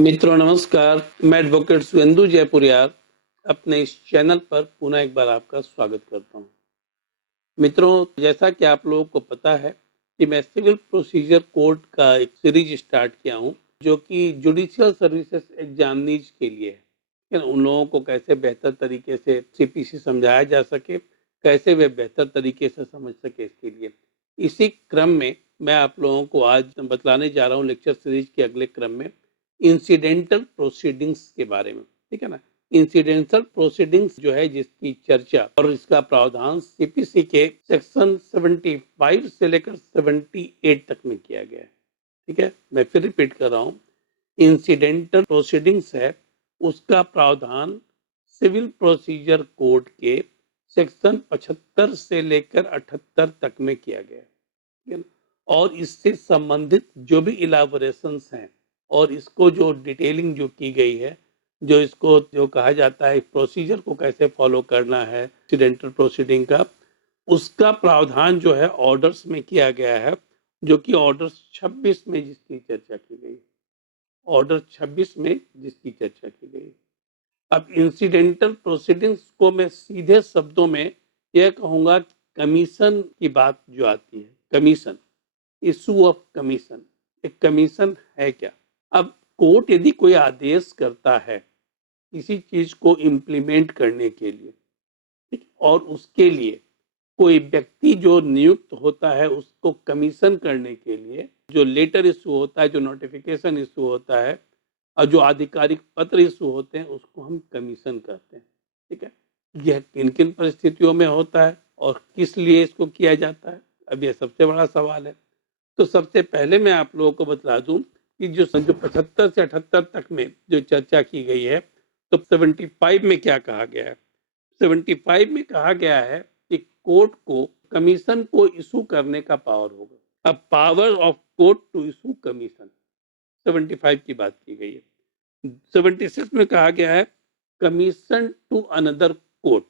मित्रों नमस्कार, मैं एडवोकेट सुवेंदु जयपुरियार अपने इस चैनल पर पुनः एक बार आपका स्वागत करता हूं। मित्रों, जैसा कि आप लोगों को पता है कि मैं सिविल प्रोसीजर कोड का एक सीरीज स्टार्ट किया हूं, जो कि जुडिशियल सर्विसेज एग्जामिनीज के लिए है। उन लोगों को कैसे बेहतर तरीके से सीपीसी समझाया जा सके, कैसे वे बेहतर तरीके से समझ सके, इसके लिए इसी क्रम में मैं आप लोगों को आज बतलाने जा रहा हूँ लेक्चर सीरीज के अगले क्रम में इंसिडेंटल प्रोसीडिंग्स के बारे में। ठीक है ना। इंसिडेंटल प्रोसीडिंग्स जो है, जिसकी चर्चा और इसका प्रावधान सीपीसी के सेक्शन 75 से लेकर 78 तक में किया गया है। ठीक है, मैं फिर रिपीट कर रहा हूँ। इंसिडेंटल प्रोसीडिंग्स है, उसका प्रावधान सिविल प्रोसीजर कोड के सेक्शन 75 से लेकर 78 तक में किया गया है। ठीक है ना? और इससे संबंधित जो भी इलाबोरेशंस हैं और इसको जो डिटेलिंग जो की गई है, जो इसको जो कहा जाता है प्रोसीजर को कैसे फॉलो करना है इंसिडेंटल प्रोसीडिंग का, उसका प्रावधान जो है ऑर्डर्स में किया गया है, जो कि ऑर्डर 26 में जिसकी चर्चा की गई। ऑर्डर 26 में जिसकी चर्चा की गई। अब इंसिडेंटल प्रोसीडिंग्स को मैं सीधे शब्दों में यह कहूंगा कि कमीशन की बात जो आती है, कमीशन, इशू ऑफ कमीशन। एक कमीशन है क्या? अब कोर्ट यदि कोई आदेश करता है किसी चीज को इम्प्लीमेंट करने के लिए, ठीक, और उसके लिए कोई व्यक्ति जो नियुक्त होता है उसको कमीशन करने के लिए, जो लेटर इशू होता है, जो नोटिफिकेशन इशू होता है और जो आधिकारिक पत्र इशू होते हैं, उसको हम कमीशन कहते हैं। ठीक है, यह किन किन परिस्थितियों में होता है और किस लिए इसको किया जाता है, अब यह सबसे बड़ा सवाल है। तो सबसे पहले मैं आप लोगों को बता दूं कि जो 75 से 78 तक में जो चर्चा की गई है, तो 75 में क्या कहा गया है? 75 में कहा गया है कि कोर्ट को कमीशन को इशू करने का पावर होगा। अब power of court to issue commission 75 की बात की गई है। 76 में कहा गया है कमीशन टू अनदर कोर्ट।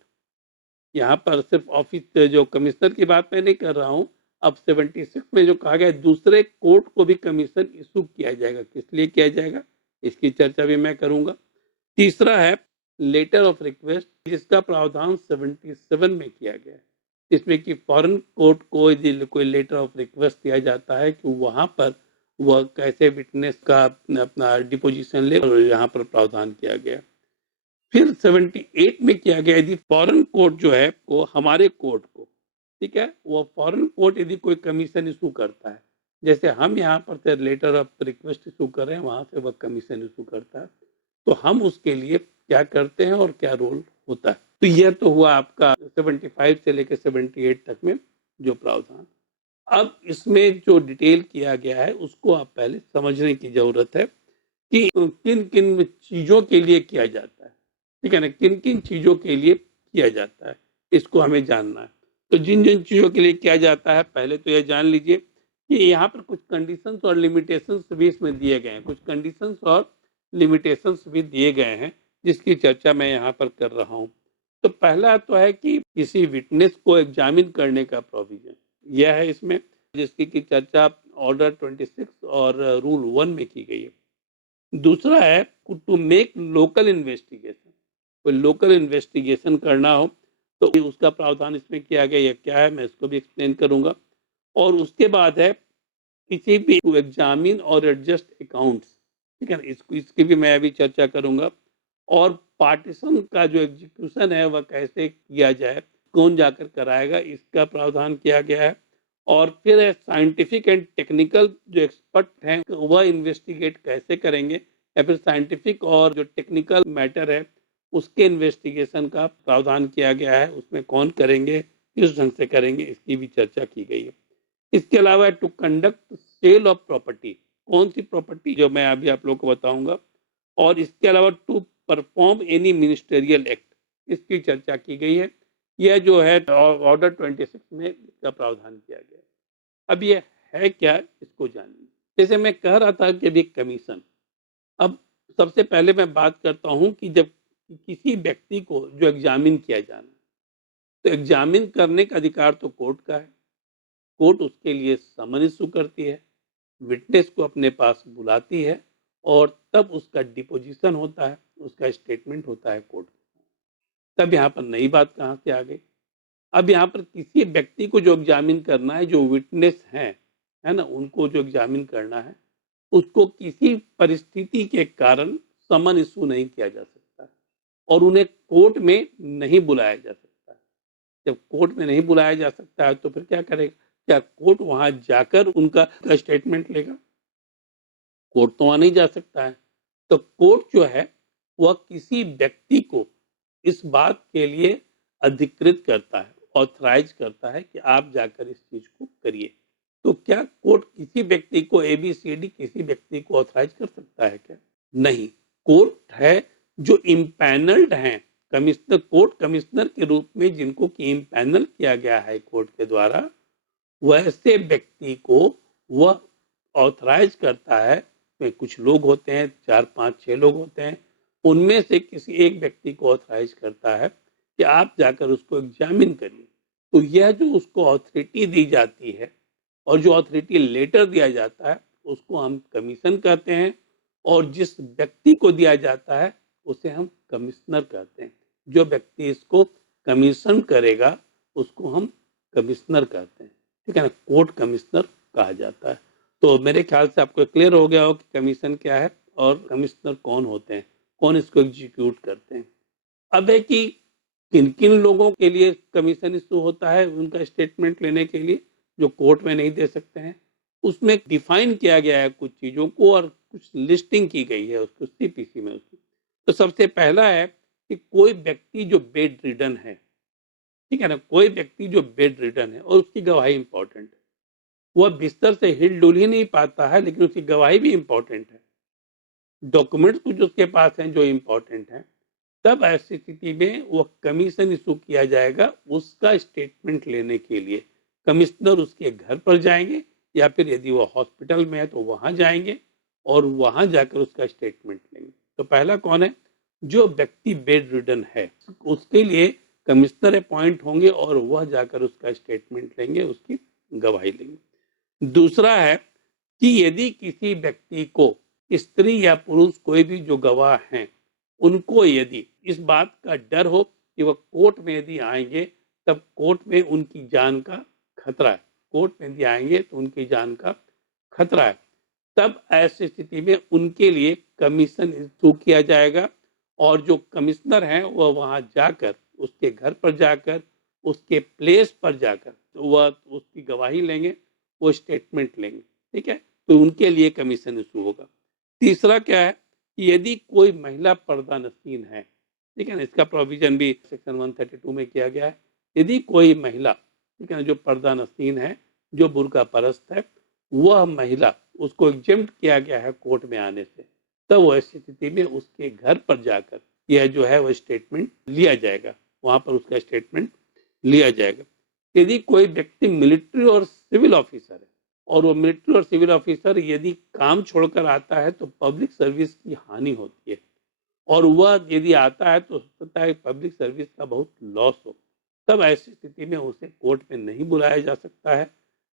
यहाँ पर सिर्फ ऑफिस जो कमिश्नर की बात मैं नहीं कर रहा हूँ। अब 76 में जो कहा गया दूसरे कोर्ट को भी कमीशन इशू किया जाएगा। किस लिए किया जाएगा, इसकी चर्चा भी मैं करूंगा। तीसरा है लेटर ऑफ रिक्वेस्ट, जिसका प्रावधान 77 में किया गया है। इसमें कि फॉरेन कोर्ट को यदि कोई लेटर ऑफ रिक्वेस्ट दिया जाता है कि वहां पर वह कैसे विटनेस का अपना डिपोजिशन ले, और यहाँ पर प्रावधान किया गया। फिर 78 में किया गया यदि फॉरेन कोर्ट जो है वो हमारे कोर्ट को, ठीक है, वो फॉरेन कोर्ट यदि कोई कमीशन इशू करता है, जैसे हम यहाँ पर से लेटर ऑफ रिक्वेस्ट इशू कर रहे हैं, वहां से वह कमीशन इशू करता है, तो हम उसके लिए क्या करते हैं और क्या रोल होता है। तो यह तो हुआ आपका 75 से लेकर 78 तक में जो प्रावधान। अब इसमें जो डिटेल किया गया है उसको आप पहले समझने की जरूरत है कि किन किन चीजों के लिए किया जाता है। ठीक है ना, किन किन चीजों के लिए किया जाता है, इसको हमें जानना है। तो जिन जिन चीजों के लिए किया जाता है, पहले तो यह जान लीजिए कि यहाँ पर कुछ कंडीशंस और लिमिटेशंस भी इसमें दिए गए हैं। कुछ कंडीशंस और लिमिटेशंस भी दिए गए हैं, जिसकी चर्चा मैं यहाँ पर कर रहा हूँ। तो पहला तो है कि किसी विटनेस को एग्जामिन करने का प्रोविजन, यह है इसमें, जिसकी की चर्चा ऑर्डर 26 और रूल 1 में की गई है। दूसरा है टू मेक लोकल इन्वेस्टिगेशन, कोई लोकल इन्वेस्टिगेशन करना हो तो उसका प्रावधान इसमें किया गया। यह क्या है मैं इसको भी एक्सप्लेन करूंगा। और उसके बाद है किसी भी टू एग्जामिन और एडजस्ट अकाउंट्स, ठीक है ना, इसको इसकी भी मैं अभी चर्चा करूंगा। और पार्टीशन का जो एग्जीक्यूशन है वह कैसे किया जाए, कौन जाकर कराएगा, इसका प्रावधान किया गया है। और फिर साइंटिफिक एंड टेक्निकल जो एक्सपर्ट हैं वह इन्वेस्टिगेट कैसे करेंगे, या फिर साइंटिफिक और जो टेक्निकल मैटर है उसके इन्वेस्टिगेशन का प्रावधान किया गया है। उसमें कौन करेंगे, किस ढंग से करेंगे, इसकी भी चर्चा की गई है। इसके अलावा to conduct sale of property, कौन सी प्रॉपर्टी जो मैं अभी आप लोग को बताऊंगा। और इसके अलावा to perform any ministerial act, इसकी चर्चा की गई है। यह जो है ऑर्डर 26 में इसका प्रावधान किया गया। अब यह है क्या, इसको जानिए। जैसे मैं कह रहा था कि अभी कमीशन, अब सबसे पहले मैं बात करता हूं कि जब किसी व्यक्ति को जो एग्जामिन किया जाना, तो एग्जामिन करने का अधिकार तो कोर्ट का है। कोर्ट उसके लिए समन इशू करती है, विटनेस को अपने पास बुलाती है और तब उसका डिपोजिशन होता है, उसका स्टेटमेंट होता है कोर्ट। तब यहाँ पर नई बात कहाँ से आ गई? अब यहाँ पर किसी व्यक्ति को जो एग्जामिन करना है, जो विटनेस हैं, है ना, उनको जो एग्जामिन करना है, उसको किसी परिस्थिति के कारण समन इशू नहीं किया जा सकता और उन्हें कोर्ट में नहीं बुलाया जा सकता। जब कोर्ट में नहीं बुलाया जा सकता है तो फिर क्या करेगा? क्या कोर्ट वहां जाकर उनका स्टेटमेंट लेगा? कोर्ट तो वहां नहीं जा सकता है। तो कोर्ट जो है वह किसी व्यक्ति को इस बात के लिए अधिकृत करता है, ऑथराइज करता है कि आप जाकर इस चीज को करिए। तो क्या कोर्ट किसी व्यक्ति को एबीसीडी किसी व्यक्ति को ऑथराइज कर सकता है क्या? नहीं। कोर्ट है जो इम्पैनल्ड हैं, कमिश्नर, कोर्ट कमिश्नर के रूप में जिनको कि इम्पैनल किया गया है कोर्ट के द्वारा, वैसे व्यक्ति को वह ऑथराइज करता है। में कुछ लोग होते हैं, 4 5 6 लोग होते हैं, उनमें से किसी एक व्यक्ति को ऑथराइज करता है कि आप जाकर उसको एग्जामिन करिए। तो यह जो उसको ऑथोरिटी दी जाती है और जो ऑथोरिटी लेटर दिया जाता है उसको हम कमीशन कहते हैं, और जिस व्यक्ति को दिया जाता है उसे हम कमिश्नर कहते हैं। जो व्यक्ति इसको कमीशन करेगा उसको हम कमिश्नर कहते हैं, ठीक है ना, कोर्ट कमिश्नर कहा जाता है। तो मेरे ख्याल से आपको क्लियर हो गया हो कि कमीशन क्या है और कमिश्नर कौन होते हैं, कौन इसको एग्जीक्यूट करते हैं। अब है कि किन किन लोगों के लिए कमीशन इशू होता है उनका स्टेटमेंट लेने के लिए, जो कोर्ट में नहीं दे सकते हैं। उसमें डिफाइन किया गया है कुछ चीजों को और कुछ लिस्टिंग की गई है उसको सीपीसी में उसकी। तो सबसे पहला है कि कोई व्यक्ति जो बेड रिडन है, ठीक है ना, कोई व्यक्ति जो बेड रिडन है और उसकी गवाही इंपॉर्टेंट है। वह बिस्तर से हिल डुल ही नहीं पाता है लेकिन उसकी गवाही भी इंपॉर्टेंट है, डॉक्यूमेंट्स कुछ उसके पास हैं जो इंपॉर्टेंट हैं। तब ऐसी स्थिति में वह कमीशन इशू किया जाएगा उसका स्टेटमेंट लेने के लिए। कमिश्नर उसके घर पर जाएंगे या फिर यदि वह हॉस्पिटल में है तो वहां जाएंगे और वहां जाकर उसका स्टेटमेंट लेंगे। तो पहला कौन है? जो व्यक्ति बेड रिडन है उसके लिए कमिश्नर अपॉइंट होंगे और वह जाकर उसका स्टेटमेंट लेंगे, उसकी गवाही लेंगे। दूसरा है कि यदि किसी व्यक्ति को, स्त्री या पुरुष कोई भी जो गवाह हैं, उनको यदि इस बात का डर हो कि वह कोर्ट में यदि आएंगे तब कोर्ट में उनकी जान का खतरा है, कोर्ट में यदि आएंगे तो उनकी जान का खतरा है, तब ऐसी स्थिति में उनके लिए कमीशन इशू किया जाएगा और जो कमिश्नर हैं वह वहां जाकर, उसके घर पर जाकर, उसके प्लेस पर जाकर वह उसकी गवाही लेंगे, वो स्टेटमेंट लेंगे, ठीक है। तो उनके लिए कमीशन इशू होगा। तीसरा क्या है कि यदि कोई महिला पर्दा नशीन है, ठीक है ना, इसका प्रोविजन भी सेक्शन 132 में किया गया है। यदि कोई महिला, ठीक है ना, जो पर्दा नशीन है, जो बुर्का परस्त है, वह महिला, उसको एग्जेम्प्ट किया गया है कोर्ट में आने से, तब वह स्थिति में उसके घर पर जाकर यह जो है वह स्टेटमेंट लिया जाएगा, वहां पर उसका स्टेटमेंट लिया जाएगा। यदि कोई व्यक्ति मिलिट्री और सिविल ऑफिसर है और वो मिलिट्री और सिविल ऑफिसर यदि काम छोड़कर आता है तो पब्लिक सर्विस की हानि होती है, और वह यदि आता है तो हो सकता है पब्लिक सर्विस का बहुत लॉस हो, तब ऐसी स्थिति में उसे कोर्ट में नहीं बुलाया जा सकता है,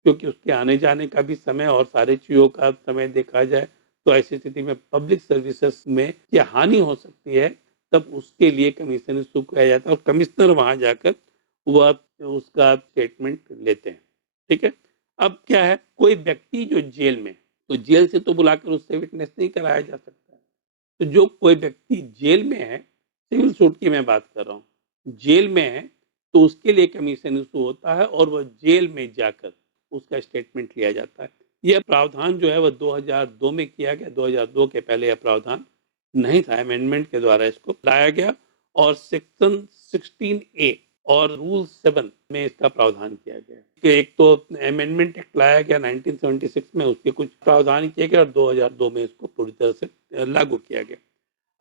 क्योंकि उसके आने जाने का भी समय और सारी चीज़ों का समय देखा जाए तो ऐसी स्थिति में पब्लिक सर्विसेज में क्या हानि हो सकती है, तब उसके लिए कमीशन इशू किया जाता है और कमिश्नर वहां जाकर वह उसका स्टेटमेंट लेते हैं, ठीक है। अब क्या है, कोई व्यक्ति जो जेल में, तो जेल से तो बुलाकर उससे विटनेस नहीं कराया जा सकता है। तो जो कोई व्यक्ति जेल में है, सिविल सूट की मैं बात कर रहा हूँ, जेल में है, तो उसके लिए कमीशन इशू होता है और वह जेल में जाकर उसका स्टेटमेंट लिया जाता है। यह प्रावधान जो है वह 2002 में किया गया, 2002 के पहले यह प्रावधान नहीं था, अमेंडमेंट के द्वारा इसको लाया गया और सेक्शन 16A और रूल 7 में इसका प्रावधान किया गया। एक तो अमेंडमेंट एक्ट लाया गया 1976 में, उसके कुछ प्रावधान किए गए और 2002 में इसको पूरी तरह से लागू किया गया।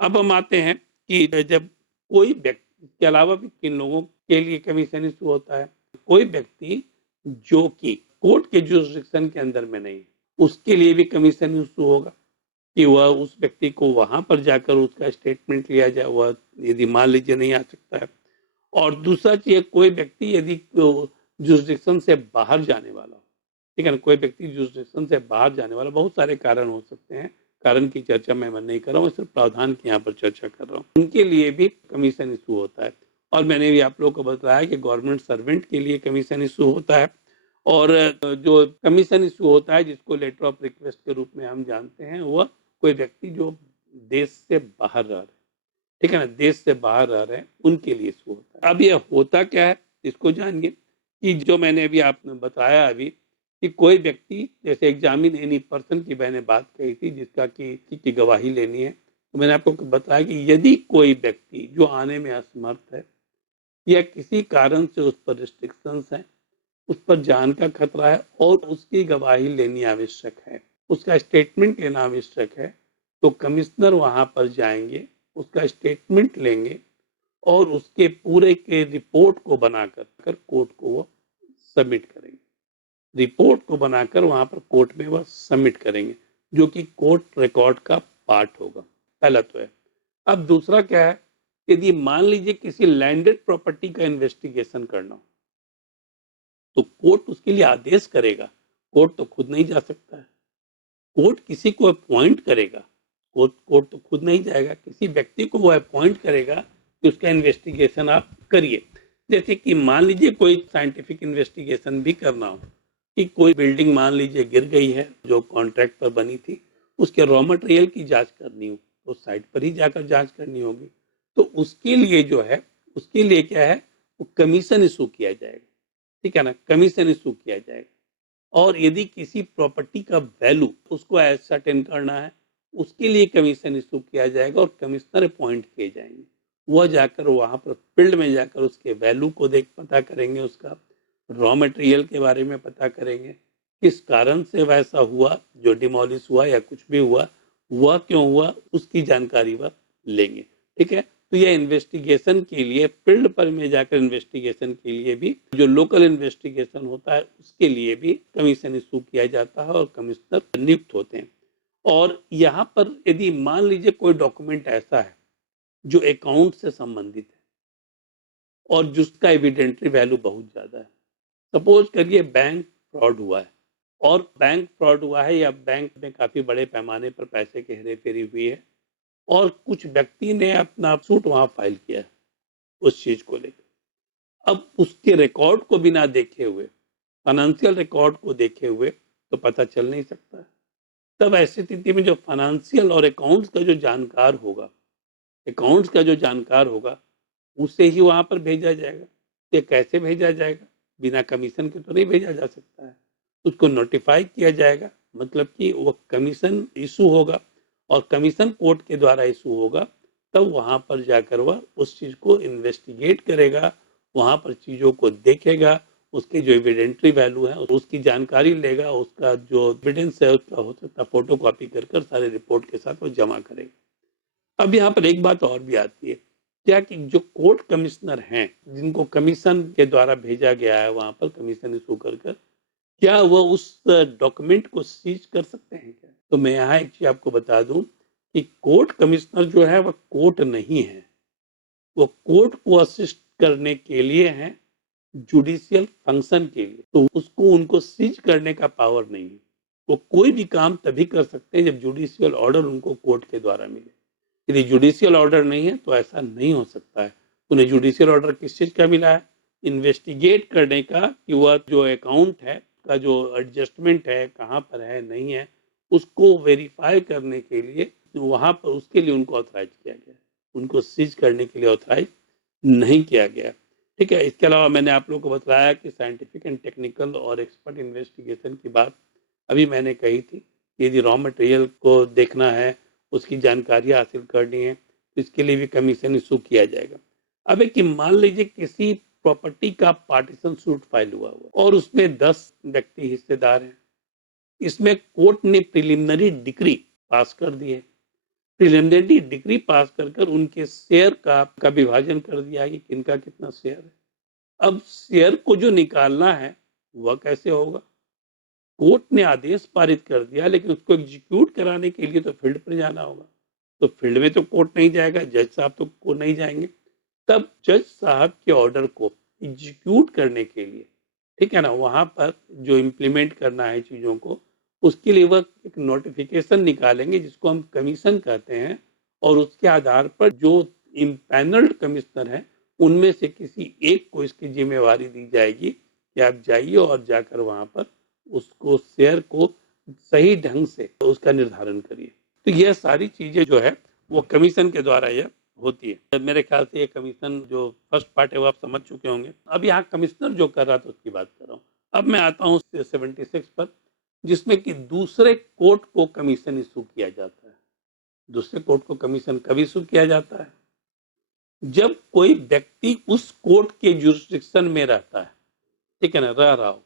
अब हम आते हैं कि जब कोई व्यक्ति के अलावा भी किन लोगों के लिए कमीशन इशू होता है, कोई व्यक्ति जो कि कोर्ट के जुरिस्डिक्शन के अंदर में नहीं, उसके लिए भी कमीशन इशू होगा कि वह उस व्यक्ति को वहां पर जाकर उसका स्टेटमेंट लिया जाए, वह यदि मान लीजिए नहीं आ सकता है। और दूसरा चीज, कोई व्यक्ति यदि जुरिस्डिक्शन से बाहर जाने वाला हो, ठीक है ना, कोई व्यक्ति जुरिस्डिक्शन से बाहर जाने वाला, बहुत सारे कारण हो सकते हैं, कारण की चर्चा मैं नहीं कर रहा हूँ, सिर्फ प्रावधान की यहाँ पर चर्चा कर रहा हूँ। उनके लिए भी कमीशन इशू होता है और मैंने भी आप लोगों को बताया कि गवर्नमेंट सर्वेंट के लिए कमीशन इशू होता है और जो कमीशन इशू होता है जिसको लेटर ऑफ रिक्वेस्ट के रूप में हम जानते हैं, वह कोई व्यक्ति जो देश से बाहर रह रहे हैं, ठीक है ना, देश से बाहर रह रहे हैं, उनके लिए इशू होता है। अब यह होता क्या है इसको जानिए कि जो मैंने अभी आपने बताया अभी कि कोई व्यक्ति जैसे एग्जामिन एनी पर्सन की मैंने बात कही थी जिसका की गवाही लेनी है, तो मैंने आपको बताया कि यदि कोई व्यक्ति जो आने में असमर्थ है या किसी कारण से उस पर रिस्ट्रिक्शंस हैं, उस पर जान का खतरा है और उसकी गवाही लेनी आवश्यक है, उसका स्टेटमेंट लेना आवश्यक है, तो कमिश्नर वहां पर जाएंगे, उसका स्टेटमेंट लेंगे और उसके पूरे के रिपोर्ट को बनाकर कोर्ट को वो सबमिट करेंगे। रिपोर्ट को बनाकर वहां पर कोर्ट में वह सबमिट करेंगे जो कि कोर्ट रिकॉर्ड का पार्ट होगा। पहला तो है। अब दूसरा क्या है, यदि मान लीजिए किसी लैंडेड प्रॉपर्टी का इन्वेस्टिगेशन करना हो तो कोर्ट उसके लिए आदेश करेगा, कोर्ट तो खुद नहीं जा सकता है, कोर्ट किसी को अपॉइंट करेगा, कोर्ट तो खुद नहीं जाएगा, किसी व्यक्ति को वो अपॉइंट करेगा कि उसका इन्वेस्टिगेशन आप करिए। जैसे कि मान लीजिए कोई साइंटिफिक इन्वेस्टिगेशन भी करना हो कि कोई बिल्डिंग मान लीजिए गिर गई है जो कॉन्ट्रैक्ट पर बनी थी, उसके रॉ मटेरियल की जांच करनी हो तो साइट पर ही जाकर जांच करनी होगी, तो उसके लिए जो है, उसके लिए क्या है, वो कमीशन इशू किया जाएगा, ठीक है ना, कमीशन इशू किया जाएगा। और यदि किसी प्रॉपर्टी का वैल्यू उसको सर्टेन करना है, उसके लिए कमीशन इशू किया जाएगा और कमिश्नर अपॉइंट किए जाएंगे, वह जाकर वहां पर फील्ड में जाकर उसके वैल्यू को पता करेंगे, उसका रॉ मटेरियल के बारे में पता करेंगे, किस कारण से वैसा हुआ, जो डिमोलिश हुआ या कुछ भी हुआ, वह क्यों हुआ, उसकी जानकारी वह लेंगे, ठीक है। तो यह इन्वेस्टिगेशन के लिए फील्ड पर में जाकर इन्वेस्टिगेशन के लिए भी, जो लोकल इन्वेस्टिगेशन होता है उसके लिए भी कमीशन इशू किया जाता है और कमिश्नर नियुक्त होते हैं। और यहाँ पर यदि मान लीजिए कोई डॉक्यूमेंट ऐसा है जो अकाउंट से संबंधित है और जिसका एविडेंटरी वैल्यू बहुत ज्यादा है, सपोज करिए बैंक फ्रॉड हुआ है और बैंक फ्रॉड हुआ है या बैंक में काफी बड़े पैमाने पर पैसे की हेरा फेरी हुई है और कुछ व्यक्ति ने अपना सूट वहां फाइल किया है उस चीज को लेकर। अब उसके रिकॉर्ड को बिना देखे हुए, फाइनेंशियल रिकॉर्ड को देखे हुए तो पता चल नहीं सकता है। तब ऐसी स्थिति में जो फाइनेंशियल और अकाउंट्स का जो जानकार होगा, अकाउंट्स का जो जानकार होगा उसे ही वहां पर भेजा जाएगा। ये कैसे भेजा जाएगा, बिना कमीशन के तो नहीं भेजा जा सकता है, उसको नोटिफाई किया जाएगा, मतलब कि वो कमीशन इशू होगा और कमीशन कोर्ट के द्वारा इशू होगा, तब वहां पर जाकर वह उस चीज को इन्वेस्टिगेट करेगा, वहां पर चीजों को देखेगा, उसके जो एविडेंटरी वैल्यू है उसकी जानकारी लेगा, उसका जो एविडेंस है उसका हो सकता है फोटो कॉपी कर सारे रिपोर्ट के साथ वो जमा करेगा। अब यहाँ पर एक बात और भी आती है, क्या कि जो कोर्ट कमिश्नर हैं जिनको कमीशन के द्वारा भेजा गया है वहां पर कमीशन इशू कर क्या वह उस डॉक्यूमेंट को सीज कर सकते हैं क्या? तो मैं यहाँ एक चीज आपको बता दूं कि कोर्ट कमिश्नर जो है वह कोर्ट नहीं है, वो कोर्ट को असिस्ट करने के लिए है, जुडिशियल फंक्शन के लिए, तो उसको उनको सीज करने का पावर नहीं है। वो कोई भी काम तभी कर सकते हैं जब जुडिशियल ऑर्डर उनको कोर्ट के द्वारा मिले। यदि जुडिशियल ऑर्डर नहीं है तो ऐसा नहीं हो सकता है। उन्हें जुडिशियल ऑर्डर किस चीज का मिला है, इन्वेस्टिगेट करने का कि वह जो अकाउंट है का जो एडजस्टमेंट है कहाँ पर है नहीं है, उसको वेरीफाई करने के लिए वहां पर उसके लिए उनको ऑथराइज किया गया, उनको सीज करने के लिए ऑथराइज नहीं किया गया, ठीक है। इसके अलावा मैंने आप लोगों को बताया कि साइंटिफिक एंड टेक्निकल और एक्सपर्ट इन्वेस्टिगेशन की बात अभी मैंने कही थी। यदि रॉ मटेरियल को देखना है, उसकी जानकारी हासिल करनी है, तो इसके लिए भी कमीशन इशू किया जाएगा। अब एक मान लीजिए किसी प्रॉपर्टी का पार्टीशन सूट फाइल हुआ और उसमें 10 व्यक्ति हिस्सेदार हैं, इसमें कोर्ट ने प्रिलिमिनरी डिक्री पास कर दी है, प्रिलिमिनरी डिग्री पास कर उनके शेयर का विभाजन कर दिया कि किनका कितना शेयर है। अब शेयर को जो निकालना है वह कैसे होगा, कोर्ट ने आदेश पारित कर दिया लेकिन उसको एग्जीक्यूट कराने के लिए तो फील्ड पर जाना होगा, तो फील्ड में तो कोर्ट नहीं जाएगा, जज साहब तो कोर्ट नहीं जाएंगे, तब जज साहब के ऑर्डर को एग्जीक्यूट करने के लिए, ठीक है ना, वहां पर जो इम्प्लीमेंट करना है चीजों को, उसके लिए वह एक नोटिफिकेशन निकालेंगे जिसको हम कमीशन कहते हैं, और उसके आधार पर जो इम्पैनल्ड कमिश्नर हैं उनमें से किसी एक को इसकी जिम्मेवारी दी जाएगी कि आप जाइए और जाकर वहां पर उसको शेयर को सही ढंग से उसका निर्धारण करिए। तो यह सारी चीजें जो है वो कमीशन के द्वारा यह होती है। मेरे ख्याल से ये कमीशन जो फर्स्ट पार्ट है वो आप समझ चुके होंगे। अब यहाँ कमिश्नर जो कर रहा था उसकी बात कर रहा हूँ। अब मैं आता हूँ 76 पर, जिसमें कि दूसरे कोर्ट को कमीशन इशू किया जाता है। दूसरे कोर्ट को कमीशन कब इशू किया जाता है? जब कोई व्यक्ति उस कोर्ट के जुरिस्डिक्शन में रहता है, ठीक है ना, रह रहा हो।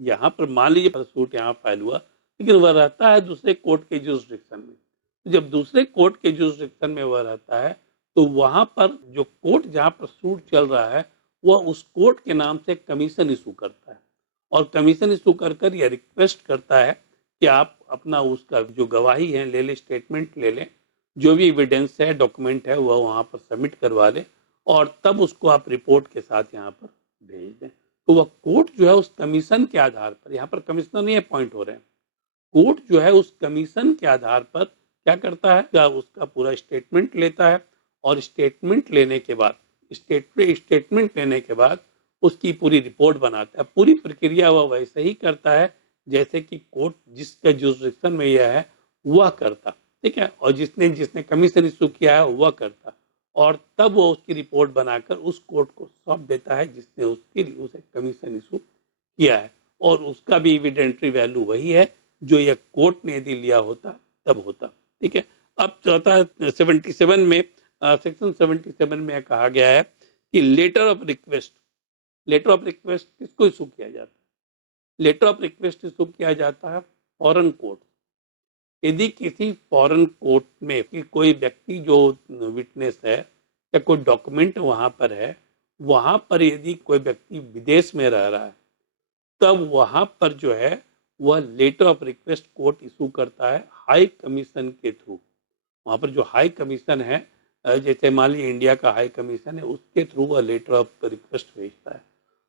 यहाँ पर मान लीजिए सूट यहाँ फाइल हुआ, लेकिन वह रहता है दूसरे कोर्ट के जुरिस्डिक्शन में। जब दूसरे कोर्ट के जुरिस्डिक्शन में वह रहता है तो वहां पर जो कोर्ट जहां पर सूट चल रहा है वह उस कोर्ट के नाम से कमीशन इशू करता है, और कमीशन इशू कर कर यह रिक्वेस्ट करता है कि आप अपना उसका जो गवाही है ले ले, स्टेटमेंट ले लें, जो भी एविडेंस है, डॉक्यूमेंट है, वह वहां पर सबमिट करवा ले, और तब उसको आप रिपोर्ट के साथ यहाँ पर भेज दें। तो वह कोर्ट जो है उस कमीशन के आधार पर, यहाँ पर कमिश्नर नहीं अपॉइंट हो रहे हैं, कोर्ट जो है उस कमीशन के आधार पर क्या करता है, क्या उसका पूरा स्टेटमेंट लेता है, और स्टेटमेंट लेने के बाद स्टेटमेंट लेने के बाद उसकी पूरी रिपोर्ट बनाता है। पूरी प्रक्रिया वह वैसे ही करता है जैसे कि कोर्ट जिसका जुरिस्डिक्शन में यह है वह करता, ठीक है, और जिसने जिसने कमीशन इशू किया है वह करता, और तब वो उसकी रिपोर्ट बनाकर उस कोर्ट को सौंप देता है जिसने उसके लिए उसे कमीशन इशू किया है, और उसका भी एविडेंटरी वैल्यू वही है जो यह कोर्ट ने यदि लिया होता तब होता, ठीक है। अब चौथा 77 में सेक्शन 77 में कहा गया है कि लेटर ऑफ रिक्वेस्ट किसको इशू किया जाता है? लेटर ऑफ रिक्वेस्ट इशू किया जाता है फॉरेन कोर्ट। यदि किसी फॉरेन कोर्ट में कि कोई व्यक्ति जो विटनेस है या कोई डॉक्यूमेंट वहां पर है, वहां पर यदि कोई व्यक्ति विदेश में रह रहा है तब वहां पर जो है वह letter of request court issue करता है हाई कमीशन के थ्रू। वहां पर जो हाई कमीशन है, जैसे मान लीजिए इंडिया का हाई कमीशन है, उसके थ्रू वह लेटर ऑफ रिक्वेस्ट भेजता है,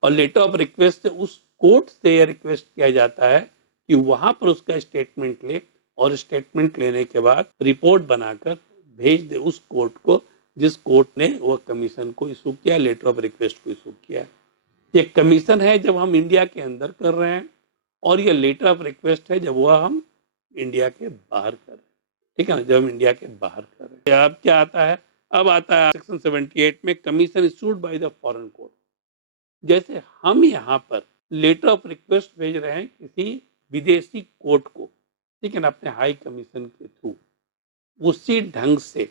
और लेटर ऑफ रिक्वेस्ट से उस कोर्ट से यह रिक्वेस्ट किया जाता है कि वहां पर उसका स्टेटमेंट ले, और स्टेटमेंट लेने के बाद रिपोर्ट बनाकर भेज दे उस कोर्ट को जिस कोर्ट ने वह कमीशन को इशू किया, लेटर ऑफ रिक्वेस्ट को इशू किया। ये कमीशन है जब हम इंडिया के अंदर कर रहे हैं, और ये लेटर ऑफ रिक्वेस्ट है जब वह हम इंडिया के बाहर कर रहे हैं, ठीक है ना, जब हम इंडिया के बाहर कर रहे हैं। अब क्या आता है? अब आता है सेक्शन 78 में commission issued by the foreign court. जैसे हम यहाँ पर लेटर ऑफ रिक्वेस्ट भेज रहे हैं किसी विदेशी कोर्ट को, ठीक है ना, अपने हाई कमीशन के थ्रू, उसी ढंग से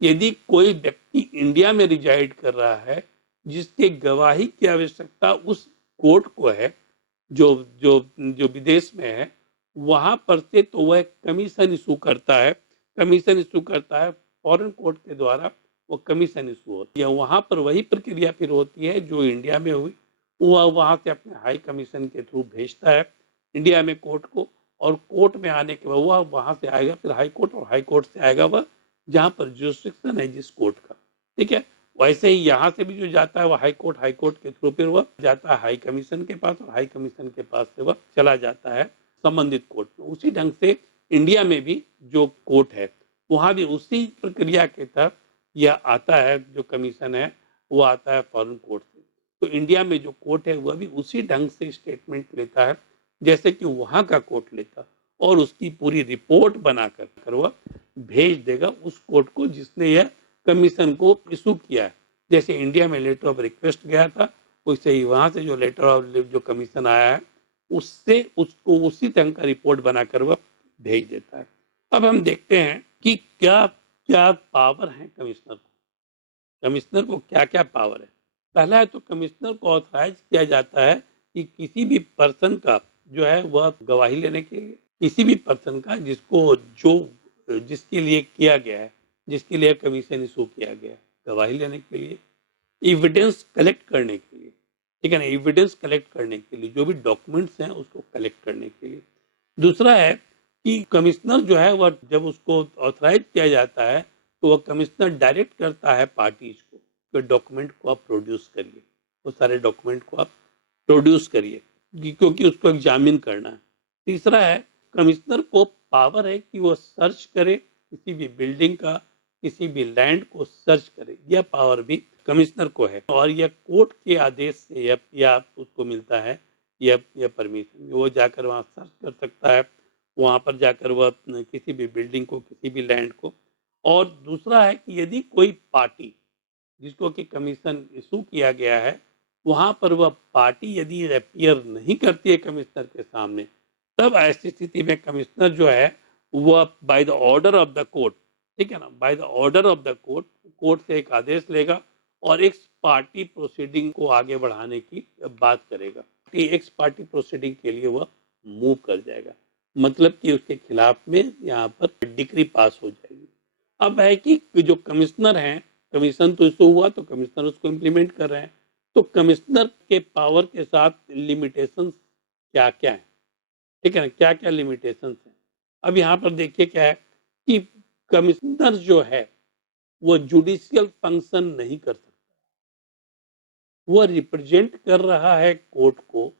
यदि कोई व्यक्ति इंडिया में रिजाइड कर रहा है जिसके गवाही की आवश्यकता उस कोर्ट को है जो जो जो विदेश में है, वहां पर से तो वह कमीशन इशू करता है। कमीशन इशू करता है फॉरेन कोर्ट के द्वारा, वो कमीशन इशू होती है। वहां पर वही प्रक्रिया फिर होती है जो इंडिया में हुई, वह वहां से अपने हाई कमीशन के थ्रू भेजता है इंडिया में कोर्ट को, और कोर्ट में आने के बाद वह वहां से आएगा फिर हाई कोर्ट, और हाई कोर्ट से आएगा वह जहां पर जुरिस्डिक्शन है जिस कोर्ट का, ठीक है। वैसे ही यहाँ से भी जो जाता है वह हाई कोर्ट के थ्रू फिर वह जाता है हाई कमीशन के पास, और हाई कमीशन के पास से वह चला जाता है संबंधित कोर्ट में। उसी ढंग से इंडिया में भी जो कोर्ट है वहां भी उसी प्रक्रिया के तहत यह आता है, जो कमीशन है वो आता है फॉरेन कोर्ट से। तो इंडिया में जो कोर्ट है वह भी उसी ढंग से स्टेटमेंट लेता है जैसे कि वहां का कोर्ट लेता, और उसकी पूरी रिपोर्ट बनाकर वह भेज देगा उस कोर्ट को जिसने यह कमीशन को इशू किया है। जैसे इंडिया में लेटर ऑफ रिक्वेस्ट गया था, वैसे ही वहां से जो लेटर ऑफ जो कमीशन आया है उससे उसको उसी तरह का रिपोर्ट बनाकर वह भेज देता है। अब हम देखते हैं कि क्या क्या पावर है कमिश्नर को, कमिश्नर को क्या क्या पावर है। पहला है तो कमिश्नर को ऑथराइज किया जाता है कि किसी भी पर्सन का जो है वह गवाही लेने के लिए, किसी भी पर्सन का जिसको जो जिसके लिए किया गया है, जिसके लिए कमीशन इशू किया गया है, गवाही लेने के लिए, एविडेंस कलेक्ट करने के लिए, ठीक है ना, एविडेंस कलेक्ट करने के लिए, जो भी डॉक्यूमेंट्स हैं उसको कलेक्ट करने के लिए। दूसरा है कि कमिश्नर जो है वह जब उसको ऑथराइज किया जाता है तो वह कमिश्नर डायरेक्ट करता है पार्टीज को कि डॉक्यूमेंट को आप प्रोड्यूस करिए, वो सारे डॉक्यूमेंट को आप प्रोड्यूस करिए, क्योंकि उसको एग्जामिन करना है। तीसरा है कमिश्नर को पावर है कि वो सर्च करे, किसी भी बिल्डिंग का, किसी भी लैंड को सर्च करे, यह पावर भी कमिश्नर को है। और यह कोर्ट के आदेश से या उसको मिलता है यह परमिशन, वो जाकर वहाँ सर्च कर सकता है, वहाँ पर जाकर वह किसी भी बिल्डिंग को, किसी भी लैंड को। और दूसरा है कि यदि कोई पार्टी जिसको कि कमीशन इशू किया गया है, वहाँ पर वह पार्टी यदि अपीयर नहीं करती है कमिश्नर के सामने, तब ऐसी स्थिति में कमिश्नर जो है वह by the order of the court, ठीक है ना, by the order of the court, court से एक आदेश लेगा और एक पार्टी प्रोसीडिंग को आगे बढ़ाने की बात करेगा। एक्स पार्टी प्रोसीडिंग के लिए वह मूव कर जाएगा, मतलब कि उसके खिलाफ में यहाँ पर डिक्री पास हो जाएगी। अब है कि जो कमिश्नर हैं, कमीशन तो इशू हुआ तो कमिश्नर उसको इम्प्लीमेंट कर रहे हैं, तो कमिश्नर के पावर के साथ लिमिटेशंस क्या क्या है, ठीक है ना, क्या क्या लिमिटेशंस हैं। अब यहाँ पर देखिए क्या है कि कमिश्नर जो है वो जुडिशियल फंक्शन नहीं कर सकता, वो रिप्रेजेंट कर रहा है कोर्ट को,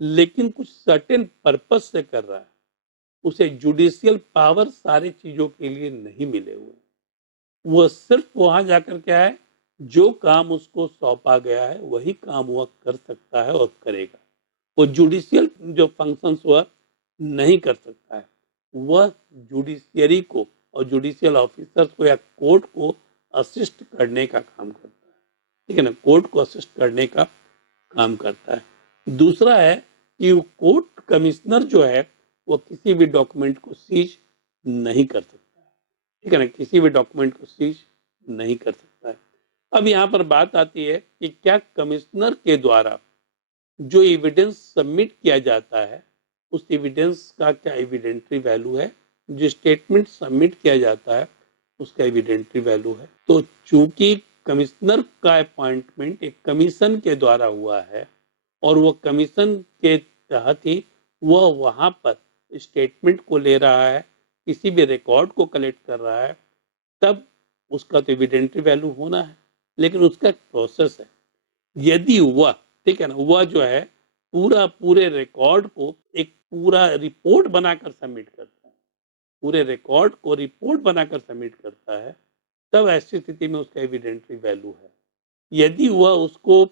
लेकिन कुछ सर्टेन पर्पस से कर रहा है। उसे जुडिशियल पावर सारी चीजों के लिए नहीं मिले हुए, वो सिर्फ वहां जाकर क्या है, जो काम उसको सौंपा गया है वही काम वह कर सकता है और करेगा। वो जुडिशियल जो फंक्शंस वह नहीं कर सकता है, वह जुडिशियरी को और जुडिशियल ऑफिसर्स को या कोर्ट को असिस्ट करने का काम करता है, ठीक है ना, कोर्ट को असिस्ट करने का काम करता है। दूसरा है कि कोर्ट कमिश्नर जो है वो किसी भी डॉक्यूमेंट को सीज नहीं कर सकता है, ठीक है ना, किसी भी डॉक्यूमेंट को सीज नहीं कर सकता है। अब यहाँ पर बात आती है कि क्या कमिश्नर के द्वारा जो एविडेंस सबमिट किया जाता है, उस एविडेंस का क्या एविडेंटरी वैल्यू है, जो स्टेटमेंट सबमिट किया जाता है उसका एविडेंटरी वैल्यू है। तो चूंकि कमिश्नर का अपॉइंटमेंट एक कमीशन के द्वारा हुआ है और वो कमीशन के तहत ही वह वहां पर स्टेटमेंट को ले रहा है, किसी भी रिकॉर्ड को कलेक्ट कर रहा है, तब उसका तो एविडेंटरी वैल्यू होना है। लेकिन उसका एक प्रोसेस है, यदि वह, ठीक है ना, वह जो है पूरे रिकॉर्ड को एक पूरा रिपोर्ट बनाकर सबमिट करता है, पूरे रिकॉर्ड को रिपोर्ट बनाकर सबमिट करता है, तब ऐसी स्थिति में उसका एविडेंटरी वैल्यू है। यदि वह उसको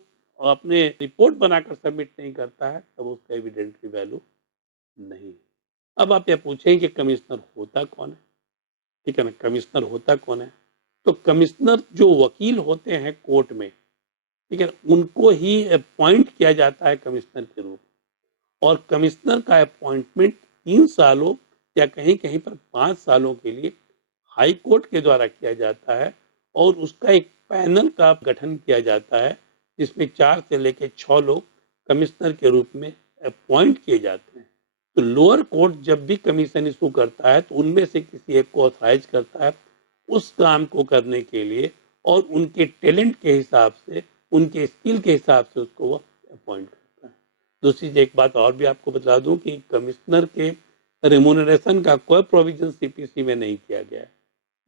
अपने रिपोर्ट बनाकर सबमिट नहीं करता है, तब उसका एविडेंटरी वैल्यू नहीं है। अब आप ये पूछें कि कमिश्नर होता कौन है, ठीक है ना, कमिश्नर होता कौन है। तो कमिश्नर जो वकील होते हैं कोर्ट में, ठीक है, उनको ही अपॉइंट किया जाता है कमिश्नर के रूप में, और कमिश्नर का अपॉइंटमेंट 3 सालों या कहीं कहीं पर 5 सालों के लिए हाई कोर्ट के द्वारा किया जाता है, और उसका एक पैनल का गठन किया जाता है जिसमें 4 से लेकर 6 लोग कमिश्नर के रूप में अपॉइंट किए जाते हैं। तो लोअर कोर्ट जब भी कमीशन इशू करता है तो उनमें से किसी एक को ऑथराइज करता है उस काम को करने के लिए, और उनके टैलेंट के हिसाब से, उनके स्किल के हिसाब से उसको वो अपॉइंट करता है। दूसरी एक बात और भी आपको बता दूं कि कमिश्नर के रेमुनरेशन का कोई प्रोविजन सीपीसी में नहीं किया गया है,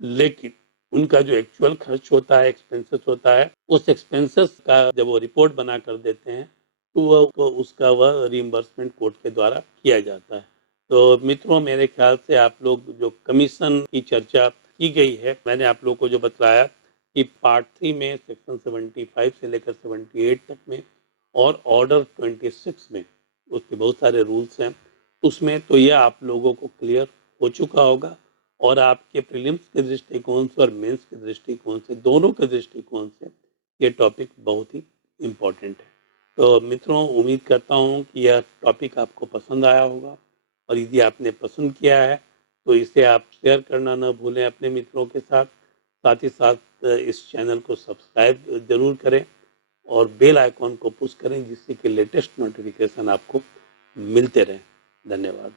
लेकिन उनका जो एक्चुअल खर्च होता है, एक्सपेंसेस होता है, उस एक्सपेंसेस का जब वो रिपोर्ट बना कर देते हैं तो उसका वह रिइंबर्समेंट कोर्ट के द्वारा किया जाता है। तो मित्रों, मेरे ख्याल से आप लोग जो कमीशन की चर्चा की गई है, मैंने आप लोग को जो बताया कि पार्ट 3 में सेक्शन 75 से लेकर 78 तक में और ऑर्डर 26 में उसके बहुत सारे रूल्स हैं, उसमें तो यह आप लोगों को क्लियर हो चुका होगा, और आपके प्रीलिम्स के दृष्टिकोण से और मेंस के दृष्टिकोण से, दोनों के दृष्टिकोण से ये टॉपिक बहुत ही इम्पोर्टेंट है। तो मित्रों, उम्मीद करता हूँ कि यह टॉपिक आपको पसंद आया होगा, और यदि आपने पसंद किया है तो इसे आप शेयर करना न भूलें अपने मित्रों के साथ। साथ ही साथ इस चैनल को सब्सक्राइब जरूर करें और बेल आइकॉन को पुश करें, जिससे कि लेटेस्ट नोटिफिकेशन आपको मिलते रहें। धन्यवाद।